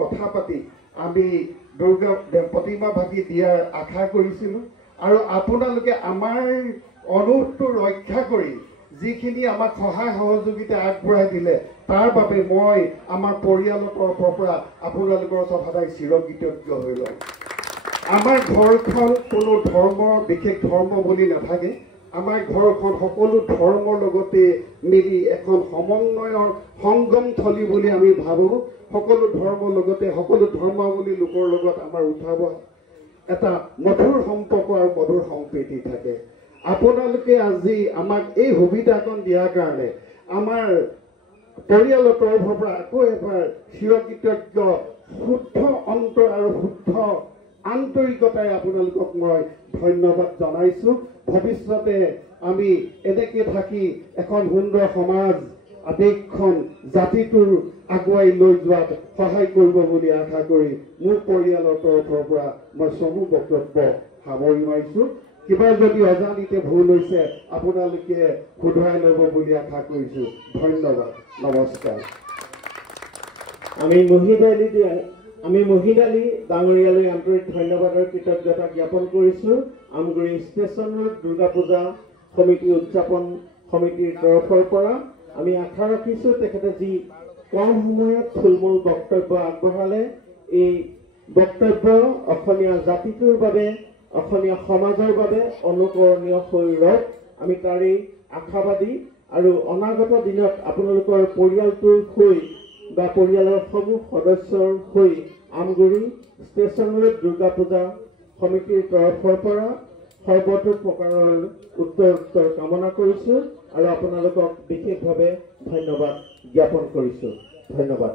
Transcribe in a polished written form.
কথা পাতি আমি দুৰ্গা প্ৰতিমা ভাগি দিয়াৰ আশা কৰিছিলোঁ আৰু আপোনালোকে আমাৰ অনুৰোধটো ৰক্ষা কৰি যিখিনি আমাক সহায় সহযোগিতা আগবঢ়াই দিলে তাৰ বাবে মই আমাৰ পৰিয়ালৰ তৰফৰ পৰা আপোনালোকৰ ওচৰত সদায় চিৰকৃতজ্ঞ হৈ ৰওঁ। আমাৰ ঘৰখন কোনো ধৰ্মৰ বিশেষ ধৰ্ম বুলি নাথাকে। আমাৰ ঘৰখন সকলো ধৰ্মৰ লগতে মিলি এখন সমন্বয়ৰ সংগমথলী বুলি আমি ভাবোঁ। সকলো ধৰ্মৰ লগতে সকলো ধৰ্মাৱলী লোকৰ লগত আমাৰ উঠাব এটা মধুৰ সম্পৰ্ক আৰু মধুৰ সম্প্ৰীতি থাকে। আপোনালোকে আজি আমাক এই সুবিধাকণ দিয়াৰ কাৰণে আমাৰ পৰিয়ালৰ তৰফৰ পৰা আকৌ এবাৰ চিৰকৃতজ্ঞ শুদ্ধ অন্তৰ আৰু শুদ্ধ আন্তৰিকতাৰে আপোনালোকক মই ধন্যবাদ জনাইছোঁ। ভৱিষ্যতে আমি এনেকৈ থাকি এখন সুন্দৰ সমাজ দেশখন জাতিটোৰ আগুৱাই লৈ যোৱাত সহায় কৰিব বুলি আশা কৰি মোৰ পৰিয়ালৰ তৰফৰ পৰা মই চমু বক্তব্য সামৰি মাৰিছোঁ। কিবা যদি অজানিতে ভুল হৈছে আপোনালোকে শুধৰাই ল'ব বুলি আশা কৰিছোঁ। ধন্যবাদ, নমস্কাৰ। আমি মহিদ আলী ডাঙৰীয়ালৈ আন্তৰিক ধন্যবাদ আৰু কৃতজ্ঞতা জ্ঞাপন কৰিছোঁ। আমগুৰি ষ্টেচন ৰোড দুৰ্গা পূজা সমিতি উদযাপন সমিতিৰ তৰফৰ পৰা আমি আশা ৰাখিছোঁ তেখেতে যি কম সময়ত থুলমূল বক্তব্য আগবঢ়ালে, এই বক্তব্য অসমীয়া জাতিটোৰ বাবে অসমীয়া সমাজৰ বাবে অনুকৰণীয় হৈ ৰওক। আমি তাৰেই আশাবাদী আৰু অনাগত দিনত আপোনালোকৰ পৰিয়ালটোৰ হৈ বা পৰিয়ালৰ সমূহ সদস্যৰ হৈ আমগুৰি ষ্টেচন ৰোড দুৰ্গা পূজা সমিতিৰ তৰফৰ পৰা সৰ্বতো প্ৰকাৰৰ উত্তৰ কামনা কৰিছোঁ আৰু আপোনালোকক বিশেষভাৱে ধন্যবাদ জ্ঞাপন কৰিছোঁ। ধন্যবাদ।